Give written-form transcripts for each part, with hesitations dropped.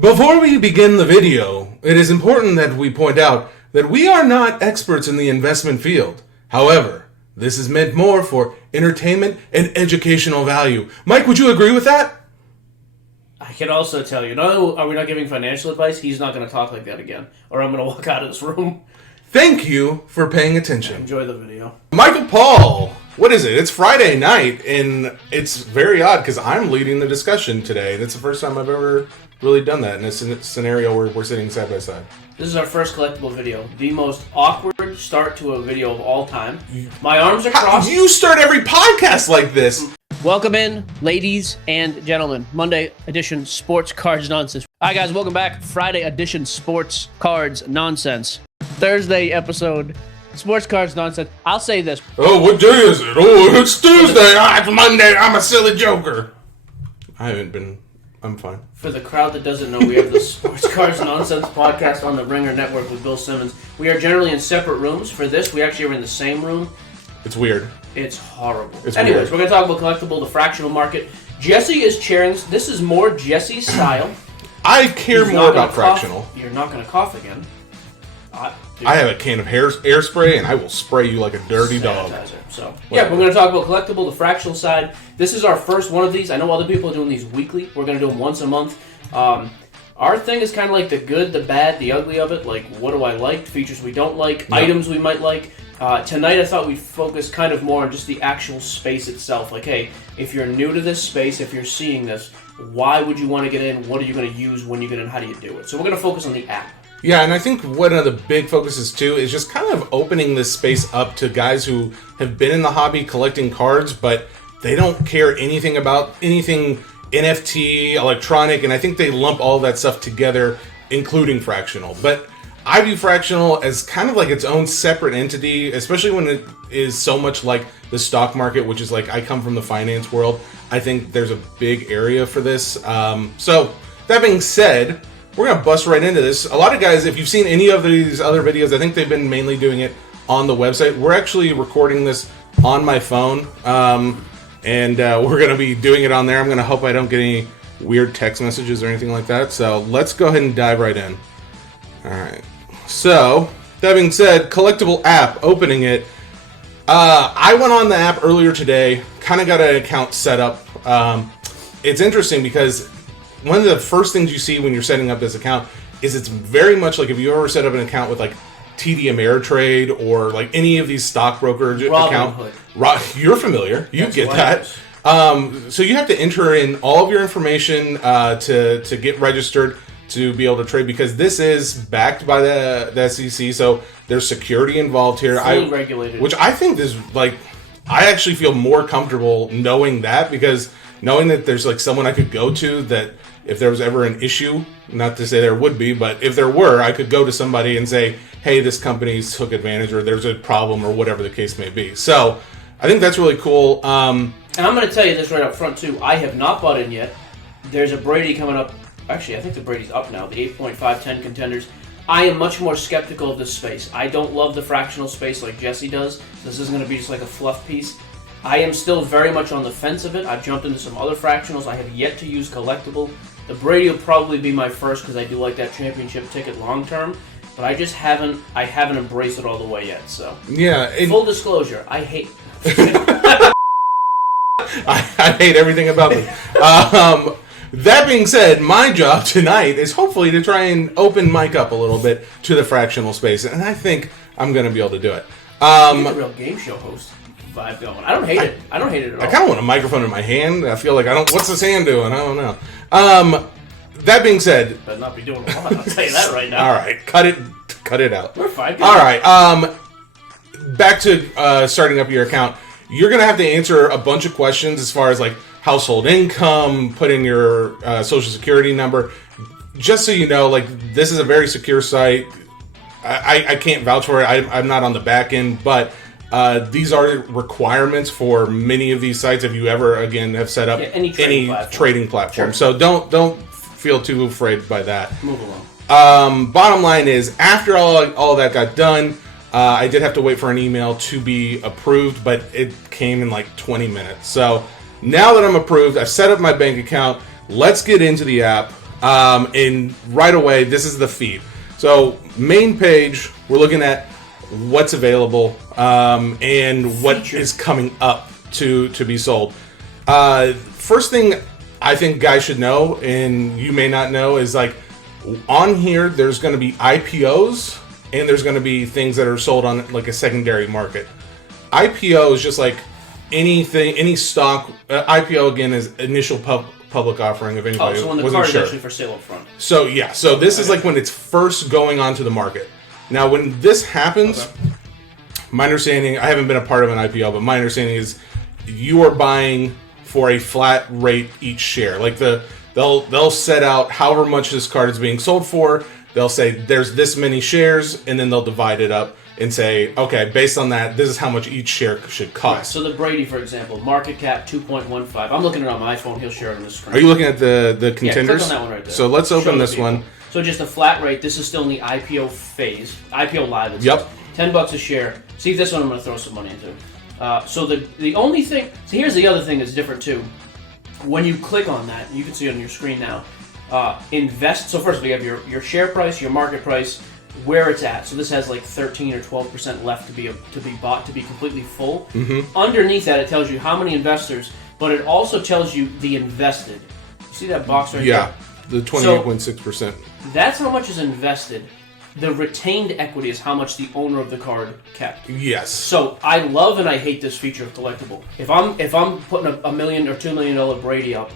Before we begin the video, it is important that we point out that we are not experts in the investment field. However, this is meant more for entertainment and educational value. Mike, would you agree with that? I can also tell you, not only are we not giving financial advice, he's not going to talk like that again, or I'm going to walk out of this room. Thank you for paying attention. Enjoy the video. Michael Paul, what is it? It's Friday night, and it's very odd because I'm leading the discussion today. That's the first time I've ever really done that in a scenario where we're sitting side by side. This is our first collectible video. The most awkward start to a video of all time. My arms are crossed. You start every podcast like this. Welcome in, ladies and gentlemen. Monday edition Sports Cards Nonsense. All right, guys, welcome back. Friday edition Sports Cards Nonsense. Thursday episode Sports Cards Nonsense. I'll say this. Oh, what day is it? Oh, it's Tuesday. It's Monday. I'm a silly joker. I'm fine. For the crowd that doesn't know, we have the Sports Cards Nonsense podcast on the Ringer Network with Bill Simmons. We are generally in separate rooms. For this, we actually are in the same room. It's weird. It's horrible. Anyways, we're going to talk about Collectable, the fractional market. Jesse is chairing this. This is more Jesse's style. I care more about fractional. You're not going to cough again. I have a can of air spray, and I will spray you like a dirty dog. So, yeah, we're going to talk about Collectible, the fractional side. This is our first one of these. I know other people are doing these weekly. We're going to do them once a month. Our thing is kind of like the good, the bad, the ugly of it. Like, what do I like? Features we don't like. Items we might like. Tonight I thought we'd focus kind of more on just the actual space itself. Like, hey, if you're new to this space, if you're seeing this, why would you want to get in? What are you going to use when you get in? How do you do it? So we're going to focus on the app. Yeah, and I think one of the big focuses, too, is just kind of opening this space up to guys who have been in the hobby collecting cards, but they don't care anything about anything NFT, electronic, and I think they lump all that stuff together, including fractional. But I view fractional as kind of like its own separate entity, especially when it is so much like the stock market, which is like, I come from the finance world. I think there's a big area for this. So, that being said, we're going to bust right into this. A lot of guys, if you've seen any of these other videos, I think they've been mainly doing it on the website. We're actually recording this on my phone, and we're going to be doing it on there. I'm going to hope I don't get any weird text messages or anything like that. So let's go ahead and dive right in. All right. So, that being said, Collectable app, opening it. I went on the app earlier today, kind of got an account set up. It's interesting because one of the first things you see when you're setting up this account is it's very much like if you ever set up an account with like TD Ameritrade or like any of these stockbroker account. You're familiar. You get that. So you have to enter in all of your information to get registered to be able to trade, because this is backed by the SEC, so there's security involved here. Fully regulated. Which I think is like, I actually feel more comfortable knowing that, because knowing that there's like someone I could go to that if there was ever an issue, not to say there would be, but if there were, I could go to somebody and say, hey, this company took advantage, or there's a problem, or whatever the case may be. So I think that's really cool. And I'm going to tell you this right up front, too. I have not bought in yet. There's a Brady coming up. Actually, I think the Brady's up now, the 8.510 contenders. I am much more skeptical of this space. I don't love the fractional space like Jesse does. This isn't going to be just like a fluff piece. I am still very much on the fence of it. I've jumped into some other fractionals. I have yet to use Collectible. The Brady will probably be my first because I do like that championship ticket long term. But I just haven't embraced it all the way yet. So yeah, full disclosure, I hate. I hate everything about this. That being said, my job tonight is hopefully to try and open Mike up a little bit to the fractional space, and I think I'm going to be able to do it. You're a real game show host vibe going. I don't hate it. I don't hate it at all. I kind of want a microphone in my hand. I feel like what's this hand doing? I don't know. That being said, better not be doing a lot. I'll tell you that right now. All right, cut it out. We're fine. All right. Back to starting up your account. You're going to have to answer a bunch of questions as far as like household income, put in your social security number. Just so you know, like, this is a very secure site. I can't vouch for it. I'm not on the back end, but these are requirements for many of these sites if you ever, again, have set up any trading platform. Sure. So don't feel too afraid by that. Move along. Bottom line is, after all that got done, I did have to wait for an email to be approved, but it came in like 20 minutes. So now that I'm approved, I've set up my bank account. Let's get into the app. And right away, this is the feed. So main page, we're looking at what's available and what is coming up to be sold. First thing I think guys should know, and you may not know, is like on here there's going to be IPOs and there's going to be things that are sold on like a secondary market. IPO is just like anything, any stock. IPO again is initial public offering. If anybody so when the wasn't card sure. is actually for sale up front. So yeah, so this is like when it's first going onto the market. Now when this happens, my understanding, I haven't been a part of an IPO, but my understanding is you are buying for a flat rate each share. Like they'll set out however much this card is being sold for. They'll say there's this many shares, and then they'll divide it up and say, okay, based on that, this is how much each share should cost. Right, so the Brady, for example, market cap 2.15. I'm looking at it on my phone. He'll share it on the screen. Are you looking at the contenders? Yeah, click on that one right there. So let's open this one. So just a flat rate. This is still in the IPO phase. IPO live. It Yep. says. $10 a share. See if this one I'm going to throw some money into. So the only thing. So here's the other thing that's different too. When you click on that, you can see it on your screen now. Invest. So first we have your share price, your market price, where it's at. So this has like 13 or 12% left to be bought to be completely full. Mm-hmm. Underneath that, it tells you how many investors, but it also tells you the invested. You see that box right there? Yeah, the 28.6%. That's how much is invested. The retained equity is how much the owner of the card kept. Yes. So I love and I hate this feature of Collectable. If I'm putting a $1 million or $2 million Brady up,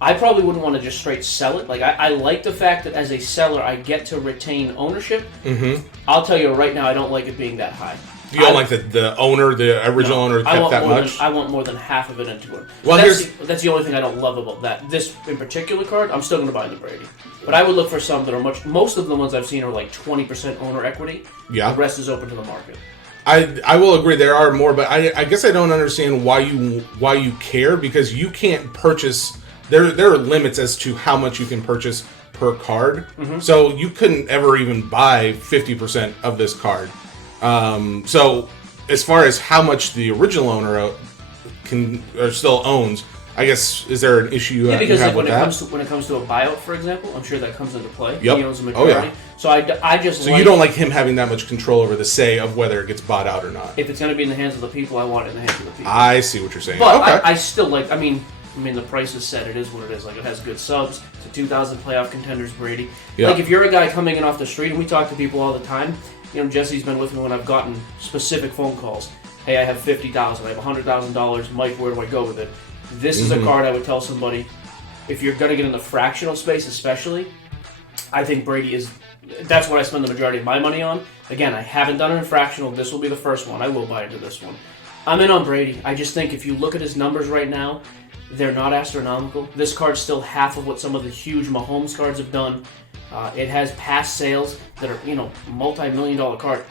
I probably wouldn't want to just straight sell it. Like I like the fact that as a seller I get to retain ownership. Mm-hmm. I'll tell you right now, I don't like it being that high. You don't like the owner, the original owner, kept that much? I want more than half of it into it. Well, that's the only thing I don't love about that. This in particular card, I'm still going to buy the Brady. But I would look for some that are most of the ones I've seen are like 20% owner equity. Yeah. The rest is open to the market. I will agree there are more, but I guess I don't understand why you care, because you can't purchase. There are limits as to how much you can purchase per card. Mm-hmm. So you couldn't ever even buy 50% of this card. So as far as how much the original owner still owns, I guess, is there an issue you have because with when that? When it comes to a buyout, for example, I'm sure that comes into play. Yep. He owns the majority. Oh, yeah. So I just you don't like him having that much control over the say of whether it gets bought out or not. If it's going to be in the hands of the people, I want it in the hands of the people. I see what you're saying. But okay. I still like. I mean, the price is set. It is what it is. Like, it has good subs. It's a 2,000 playoff contenders, Brady. Yeah. Like, if you're a guy coming in off the street, and we talk to people all the time. Jesse's been with me when I've gotten specific phone calls. Hey, I have $50,000. I have $100,000. Mike, where do I go with it? This is a card I would tell somebody, if you're going to get in the fractional space especially, I think Brady is, that's what I spend the majority of my money on. Again, I haven't done it in fractional. This will be the first one. I will buy into this one. I'm in on Brady. I just think if you look at his numbers right now, they're not astronomical. This card's still half of what some of the huge Mahomes cards have done. It has past sales that are, multi-million-dollar card.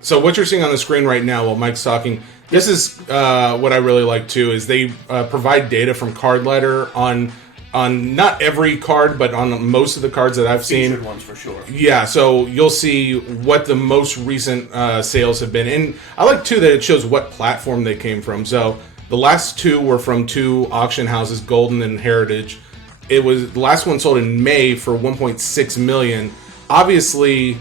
So what you're seeing on the screen right now while Mike's talking, this is what I really like too, is they provide data from Card Ladder on not every card, but on most of the cards that I've seen. Featured ones for sure. Yeah, so you'll see what the most recent sales have been. And I like too that it shows what platform they came from. So the last two were from two auction houses, Golden and Heritage. The last one sold in May for $1.6 million. Obviously,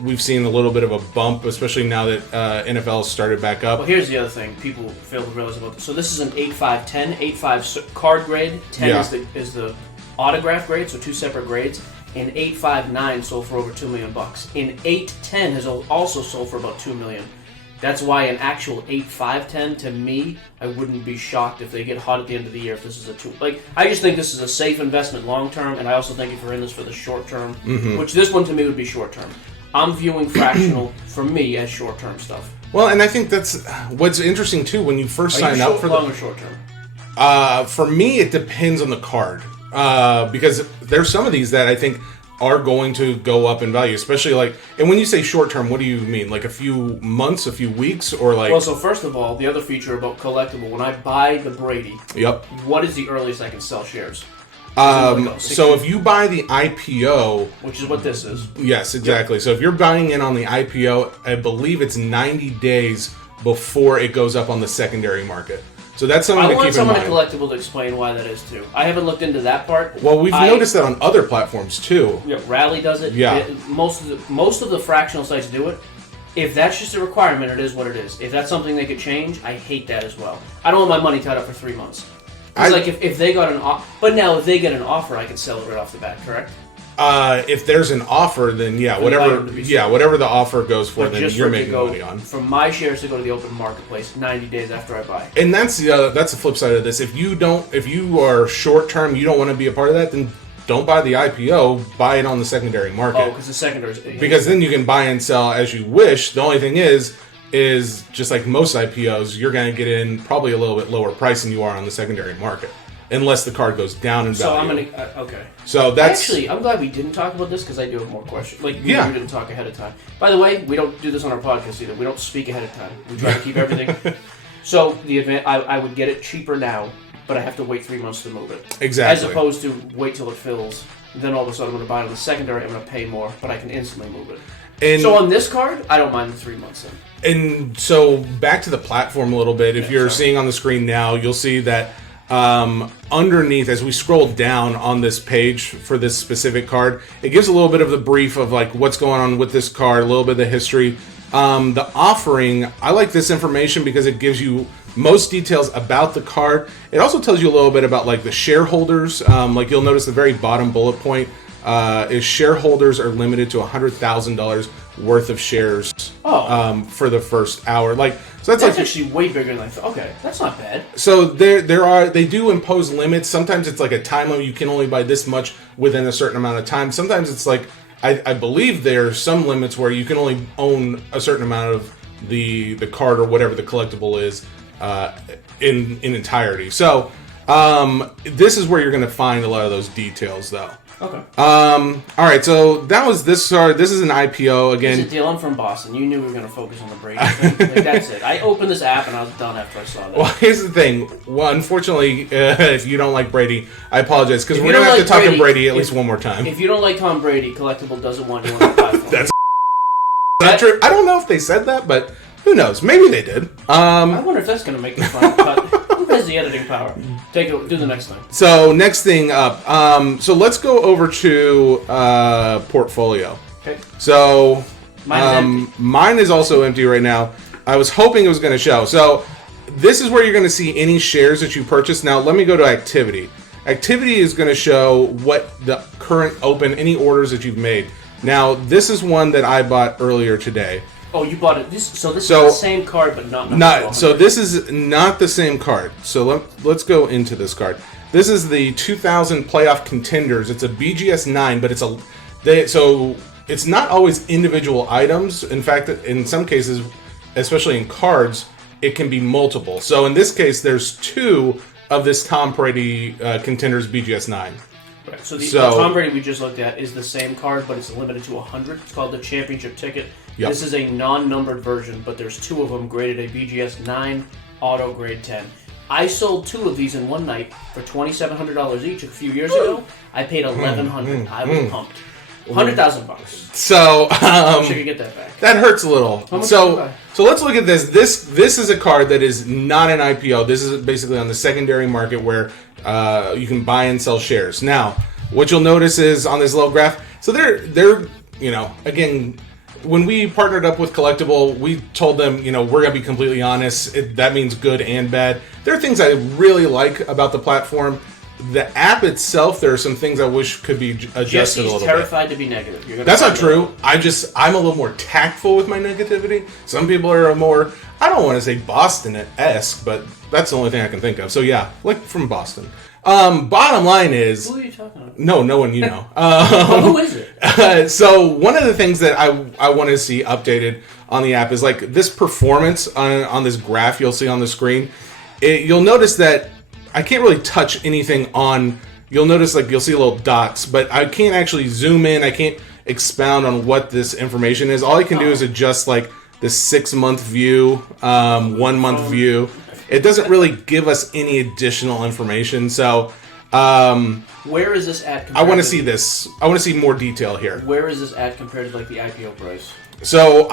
we've seen a little bit of a bump, especially now that NFL has started back up. Well, here's the other thing people fail to realize about this. So this is an 8.5/10. 8.5 card grade. 10 is the autograph grade, so two separate grades. And 8.5/9 sold for over $2 million. And 8.10 has also sold for about $2 million. That's why an actual 8.5/10, to me, I wouldn't be shocked if they get hot at the end of the year if this is a 2. I just think this is a safe investment long term, and I also think if you're in this for the short term, which this one to me would be short term. I'm viewing fractional for me as short term stuff. Well, and I think that's what's interesting too when you first sign up for long or short term. For me, it depends on the card because there's some of these that I think are going to go up in value, especially and when you say short term, what do you mean? Like a few months, a few weeks, or like? Well, so first of all, the other feature about Collectable, when I buy the Brady, yep. What is the earliest I can sell shares? So if you buy the IPO, which is what this is. Yes, exactly. Yep. So if you're buying in on the IPO, I believe it's 90 days before it goes up on the secondary market. So that's something to keep in mind. I want someone at Collectable to explain why that is too. I haven't looked into that part. Well, we've noticed that on other platforms too. Yeah, Rally does it. Yeah. Most of the fractional sites do it. If that's just a requirement, it is what it is. If that's something they could change, I hate that as well. I don't want my money tied up for 3 months. It's like if they got but now if they get an offer, I can sell it right off the bat, correct? If there's an offer, then whatever the offer goes for, then you're making money on. For my shares to go to the open marketplace 90 days after I buy. And that's the flip side of this. If you are short term, you don't want to be a part of that, then don't buy the IPO. Buy it on the secondary market. Oh, because the secondary. Because then you can buy and sell as you wish. The only thing is just like most IPOs, you're going to get in probably a little bit lower price than you are on the secondary market. Unless the card goes down in value. So I'm gonna okay. So that's actually, I'm glad we didn't talk about this because I do have more questions. Like we didn't talk ahead of time. By the way, we don't do this on our podcast either. We don't speak ahead of time. We try to keep everything. So the event, I would get it cheaper now, but I have to wait 3 months to move it. Exactly. As opposed to wait till it fills. Then all of a sudden I'm going to buy it on the secondary. I'm going to pay more, but I can instantly move it. And so on this card, I don't mind the 3 months in. And so back to the platform a little bit. If you're seeing on the screen now, you'll see that. Underneath, as we scroll down on this page for this specific card, it gives a little bit of the brief of like what's going on with this card, a little bit of the history. The offering, I like this information because it gives you most details about the card. It also tells you a little bit about like the shareholders. Like you'll notice the very bottom bullet point is shareholders are limited to $100,000 worth of shares for the first hour. So that's like, actually way bigger than I thought. Okay, that's not bad. So they do impose limits. Sometimes it's like a time limit. You can only buy this much within a certain amount of time. Sometimes it's like I believe there are some limits where you can only own a certain amount of the card or whatever the collectible is in entirety. So this is where you're going to find a lot of those details, though. Okay. All right. So that was this card. This is an IPO again. Here's the deal. I'm from Boston. You knew we were going to focus on the Brady thing. Like, that's it. I opened this app and I was done after I saw that. Well, here's the thing. Well, unfortunately, if you don't like Brady, I apologize because we're going to have to talk to Brady at least one more time. If you don't like Tom Brady, Collectable doesn't want you on the platform. That's not true. I don't know if they said that, but who knows? Maybe they did. I wonder if that's going to make the final cut. Who has the editing power? Do the next thing. So next thing up. So let's go over to portfolio. Okay. So mine is also empty right now. I was hoping it was going to show. So this is where you're going to see any shares that you purchased. Now let me go to activity. Activity is going to show what the current open, any orders that you've made. Now this is one that I bought earlier today. Oh, you bought it. This is the same card, but not. So this is not the same card. So let's go into this card. This is the 2000 playoff contenders. It's a BGS 9, but so it's not always individual items. In fact, in some cases, especially in cards, it can be multiple. So in this case, there's 2 of this Tom Brady contenders BGS 9. Right. So the Tom Brady we just looked at is the same card, but it's limited to 100. It's called the championship ticket. Yep. This is a non-numbered version, but there's 2 of them graded a BGS 9, auto grade 10. I sold 2 of these in one night for $2,700 each a few years ago. I paid $1,100. I was pumped. $100,000. So I should get that back. That hurts a little. So let's look at this. This is a card that is not an IPO. This is basically on the secondary market where you can buy and sell shares. Now, what you'll notice is on this little graph. So they're again. When we partnered up with Collectable, we told them, we're going to be completely honest. That means good and bad. There are things I really like about the platform. The app itself, there are some things I wish could be adjusted a little bit. Terrified to be negative. That's not true. I'm a little more tactful with my negativity. Some people are more, I don't want to say Boston-esque, but that's the only thing I can think of. So yeah, like from Boston. Bottom line is... Who are you talking about? No one you know. Who is it? So one of the things that I want to see updated on the app is like this performance on this graph you'll see on the screen. You'll notice that I can't really touch anything on... You'll notice like you'll see little dots, but I can't actually zoom in. I can't expound on what this information is. All I can do is adjust like the 6-month view, 1 month view. It doesn't really give us any additional information. So, where is this at? I want to see this. I want to see more detail here. Where is this at compared to like the IPO price? So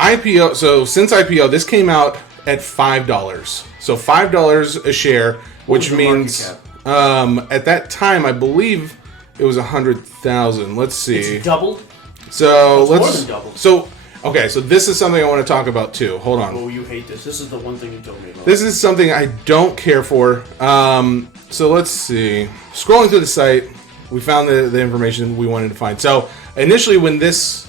since IPO, this came out at $5. So $5 a share, which the means at that time I believe it was 100,000. Let's see. It's doubled. So More than doubled. So okay, so this is something I want to talk about too. Hold on. Oh, you hate this. This is the one thing you told me about. This is something I don't care for. So let's see. Scrolling through the site, we found the information we wanted to find. So initially, when this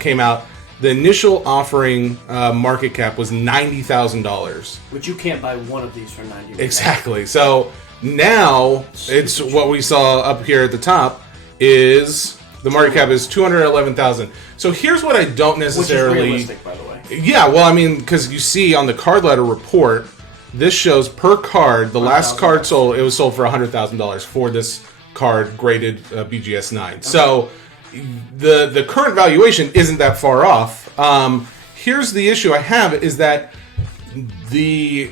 came out, the initial offering market cap was $90,000. Which you can't buy one of these for $90. Exactly. So now it's what we saw up here at the top is the market cap is $211,000. So here's what I don't necessarily. Which is realistic, by the way. Yeah, well, I mean, because you see on the card ladder report, this shows per card, the last card sold, it was sold for $100,000 for this card graded BGS 9. Okay. So the current valuation isn't that far off. Here's the issue I have is that the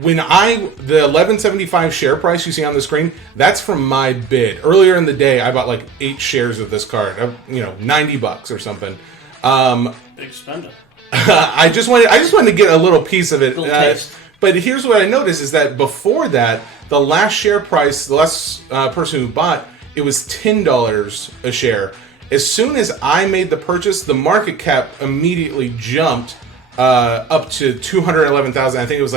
1175 share price you see on the screen, that's from my bid. Earlier in the day, I bought like 8 shares of this card, $90 or something. Big spender. I just wanted to get a little piece of it. Taste. But here's what I noticed is that before that, the last share price, the last person who bought, it was $10 a share. As soon as I made the purchase, the market cap immediately jumped up to 211,000. I think it was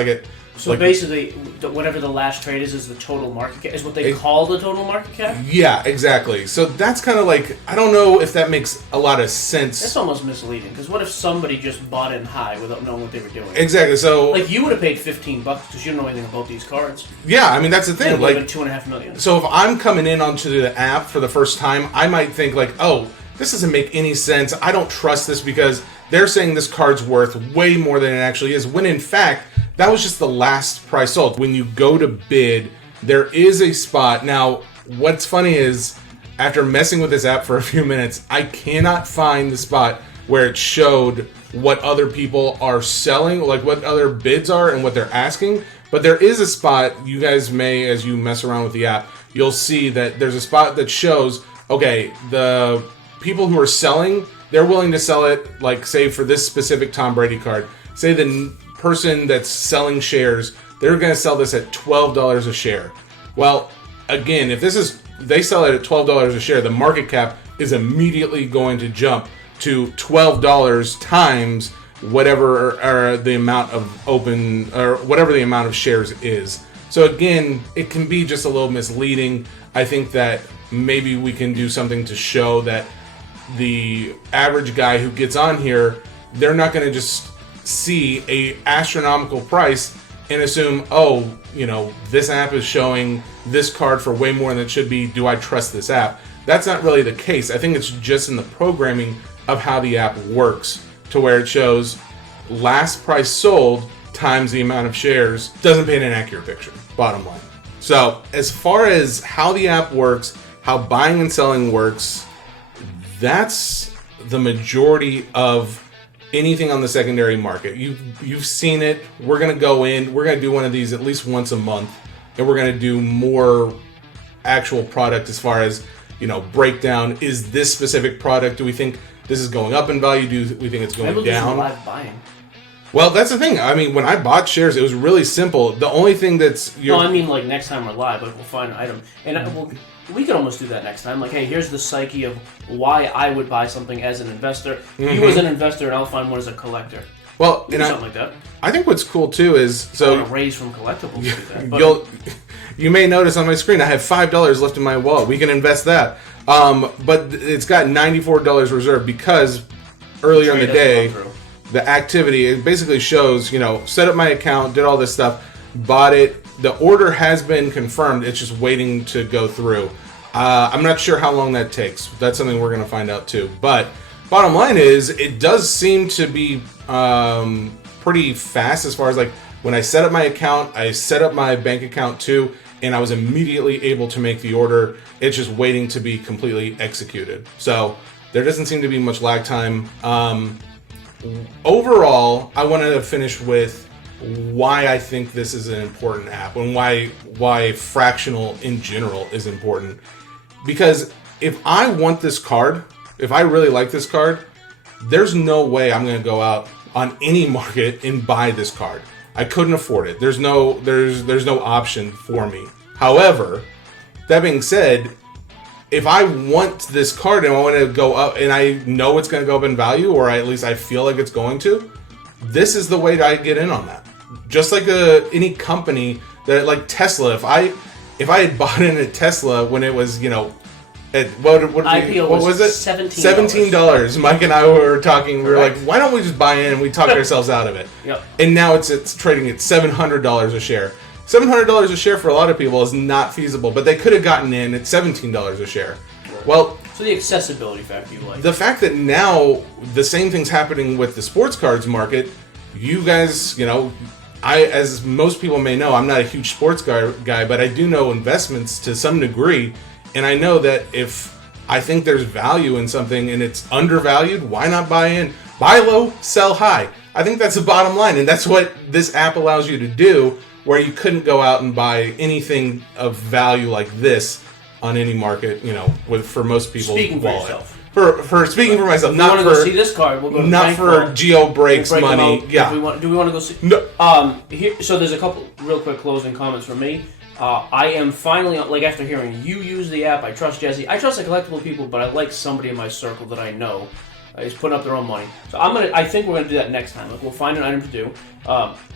So basically, whatever the last trade is the total market cap. Is what they call the total market cap? Yeah, exactly. So that's kind of like, I don't know if that makes a lot of sense. That's almost misleading, because what if somebody just bought in high without knowing what they were doing? Exactly, so... Like, you would have paid $15 because you don't know anything about these cards. Yeah, I mean, that's the thing. Like $2.5 million. So if I'm coming in onto the app for the first time, I might think like, oh, this doesn't make any sense. I don't trust this because they're saying this card's worth way more than it actually is, when in fact... that was just the last price sold. When you go to bid, there is a spot. Now, what's funny is, after messing with this app for a few minutes, I cannot find the spot where it showed what other people are selling, like what other bids are and what they're asking. But there is a spot, you guys may, as you mess around with the app, you'll see that there's a spot that shows, okay, the people who are selling, they're willing to sell it, like, say, for this specific Tom Brady card. Say the person that's selling shares, they're going to sell this at $12 a share. Well, again, if they sell it at $12 a share, the market cap is immediately going to jump to $12 times whatever or the amount of open or whatever the amount of shares is. So again, it can be just a little misleading. I think that maybe we can do something to show that the average guy who gets on here, they're not going to just see a astronomical price and assume, oh, this app is showing this card for way more than it should be. Do I trust this app? That's not really the case. I think it's just in the programming of how the app works to where it shows last price sold times the amount of shares. Doesn't paint an accurate picture, bottom line. So as far as how the app works, how buying and selling works, that's the majority of anything on the secondary market. You've seen it. We're going to go in. We're going to do one of these at least once a month, and we're going to do more actual product as far as, breakdown. Is this specific product, do we think this is going up in value? Do we think it's going down? Live buying. Well, that's the thing. I mean, when I bought shares, it was really simple. The only thing that's... No, I mean, like, next time we're live, like, we'll find an item. And we could almost do that next time. Like, hey, here's the psyche of why I would buy something as an investor. Mm-hmm. You as an investor, and I'll find one as a collector. Well, something like that. I think what's cool, too, is... I want to raise from collectibles to do that. You may notice on my screen, I have $5 left in my wallet. We can invest that. But it's got $94 reserved because earlier in the day... the activity, it basically shows, set up my account, did all this stuff, bought it. The order has been confirmed. It's just waiting to go through. I'm not sure how long that takes. That's something we're going to find out too. But bottom line is, it does seem to be pretty fast as far as like when I set up my account, I set up my bank account too, and I was immediately able to make the order. It's just waiting to be completely executed. So there doesn't seem to be much lag time. Overall, I wanted to finish with why I think this is an important app and why Fractional in general is important. Because if I want this card, if I really like this card, there's no way I'm going to go out on any market and buy this card. I couldn't afford it. There's no option for me. However, that being said, if I want this card and I want to go up, and I know it's going to go up in value, or at least I feel like it's going to, this is the way that I get in on that. Just like any company that, like Tesla, if I had bought in a Tesla when it was, what was it? $17. Mike and I were talking. We were like, why don't we just buy in and we talk ourselves out of it? Yep. And now it's trading at $700 a share. $700 a share for a lot of people is not feasible, but they could have gotten in at $17 a share. Well, so the accessibility factor you like. The fact that now the same thing's happening with the sports cards market, you guys, as most people may know, I'm not a huge sports guy, but I do know investments to some degree, and I know that if I think there's value in something and it's undervalued, why not buy in? Buy low, sell high. I think that's the bottom line, and that's what this app allows you to do, where you couldn't go out and buy anything of value like this on any market, for most people. Speaking for yourself. For speaking for myself, not for. Go see this card. We'll go to not for Geo breaks money. Yeah. Do we want to go see? No. So there's a couple real quick closing comments from me. I am finally, after hearing you use the app, I trust Jesse. I trust the Collectable people, but I like somebody in my circle that I know is putting up their own money. So I think we're gonna do that next time. We'll find an item to do.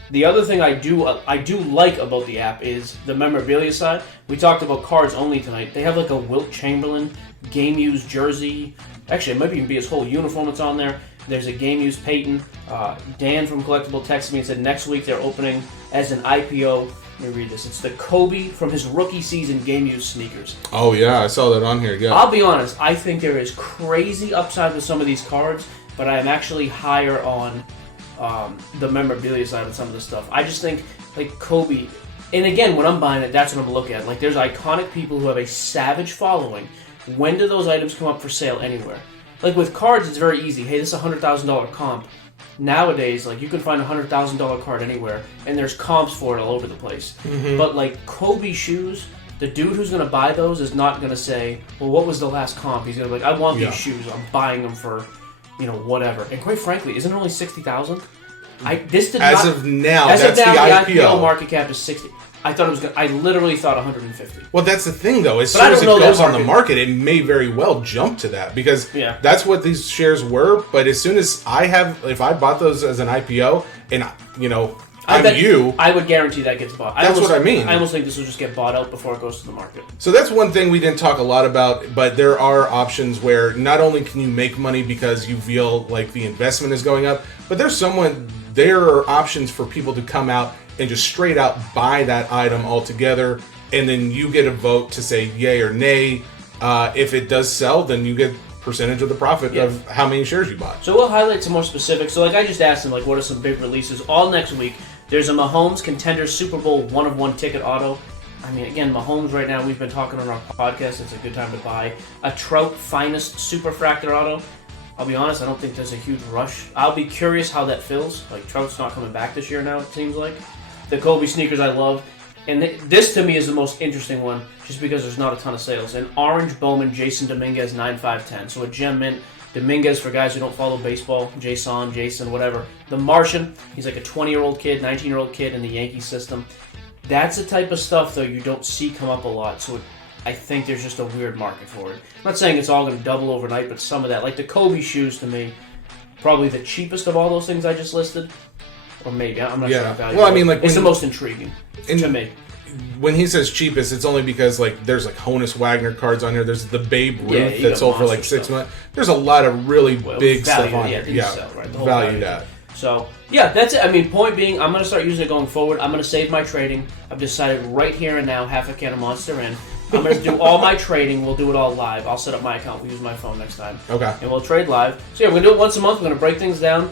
The other thing I do like about the app is the memorabilia side. We talked about cards only tonight. They have like a Wilt Chamberlain game used jersey. Actually, it might even be his whole uniform that's on there. There's a game used Peyton. Dan from Collectable texted me and said next week they're opening as an IPO. Let me read this. It's the Kobe from his rookie season game used sneakers. Oh yeah, I saw that on here. Yeah. I'll be honest. I think there is crazy upside with some of these cards, but I am actually higher on the memorabilia side of some of the stuff. I just think like Kobe, and again, when I'm buying it, that's what I'm looking at. Like, there's iconic people who have a savage following. When do those items come up for sale anywhere? Like with cards, it's very easy. Hey, this is a $100,000 comp. Nowadays, like, you can find a $100,000 card anywhere, and there's comps for it all over the place. Mm-hmm. But like Kobe shoes, the dude who's going to buy those is not going to say, well, what was the last comp? He's going to be like, I want these shoes. I'm buying them for, whatever. And quite frankly, isn't it only $60,000? Of now, the IPO market cap is 60. I thought it was. I literally thought 150. Well, that's the thing, though. As soon as it goes on the market, it may very well jump to that because that's what these shares were. But as soon as if I bought those as an IPO, and I would guarantee that gets bought. That's what I mean. I almost think this will just get bought out before it goes to the market. So that's one thing we didn't talk a lot about, but there are options where not only can you make money because you feel like the investment is going up, but there are options for people to come out and just straight out buy that item altogether, and then you get a vote to say yay or nay. If it does sell, then you get percentage of the profit of how many shares you bought. So we'll highlight some more specifics. So I just asked them, what are some big releases all next week? There's a Mahomes Contenders Super Bowl 1-of-1 ticket auto. I mean, again, Mahomes right now, we've been talking on our podcast, it's a good time to buy. A Trout Finest Super Fractor auto. I'll be honest, I don't think there's a huge rush. I'll be curious how that feels. Like, Trout's not coming back this year now, it seems like. The Kobe sneakers I love. And this, to me, is the most interesting one, just because there's not a ton of sales. An orange Bowman Jason Dominguez 9.510. So a gem mint. Dominguez, for guys who don't follow baseball, Jason, whatever. The Martian, he's like a 20-year-old kid, 19-year-old kid in the Yankee system. That's the type of stuff, though, you don't see come up a lot. So I think there's just a weird market for it. I'm not saying it's all going to double overnight, but some of that. Like the Kobe shoes, to me, probably the cheapest of all those things I just listed. Or maybe, I'm not sure how valuable. Well, I mean, like, it's the most intriguing to me. When he says cheapest, it's only because there's Honus Wagner cards on here. There's the Babe Ruth that sold for like $6 million. There's a lot of really big stuff on here. Sell, right? The whole valued at. So that's it. I mean, point being, I'm going to start using it going forward. I'm going to save my trading. I've decided right here and now, half a can of Monster in. I'm going to do all my trading. We'll do it all live. I'll set up my account. We'll use my phone next time. Okay. And we'll trade live. So we're going to do it once a month. We're going to break things down.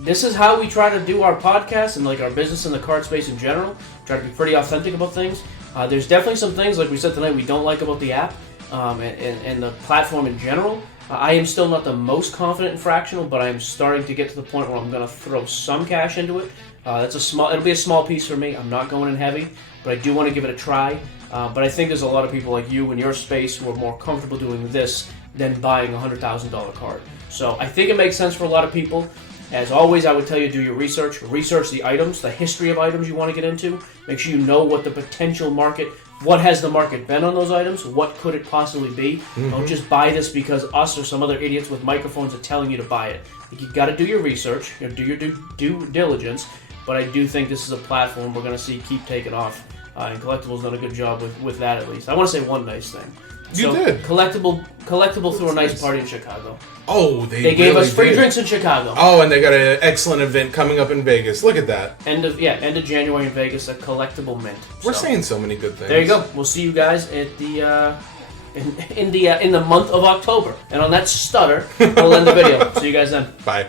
This is how we try to do our podcast and our business in the card space in general. Try to be pretty authentic about things. There's definitely some things, like we said tonight, we don't like about the app and the platform in general. I am still not the most confident in Fractional, but I am starting to get to the point where I'm going to throw some cash into it. It'll be a small piece for me. I'm not going in heavy, but I do want to give it a try. But I think there's a lot of people like you in your space who are more comfortable doing this than buying a $100,000 card. So I think it makes sense for a lot of people. As always, I would tell you do your research. Research the items, the history of items you want to get into. Make sure you know what the potential market, what has the market been on those items, what could it possibly be. Don't just buy this because us or some other idiots with microphones are telling you to buy it. You got to do your research, do your due diligence, but I do think this is a platform we're going to see keep taking off. And Collectible's done a good job with that, at least. I want to say one nice thing. You did. Collectible threw a nice party in Chicago. Oh, they gave really us free did. drinks in Chicago. Oh, and they got an excellent event coming up in Vegas. Look at that. End of January in Vegas, a Collectable mint. We're saying so many good things. There you go. We'll see you guys at the in the month of October. And on that stutter, we'll end the video. See you guys then. Bye.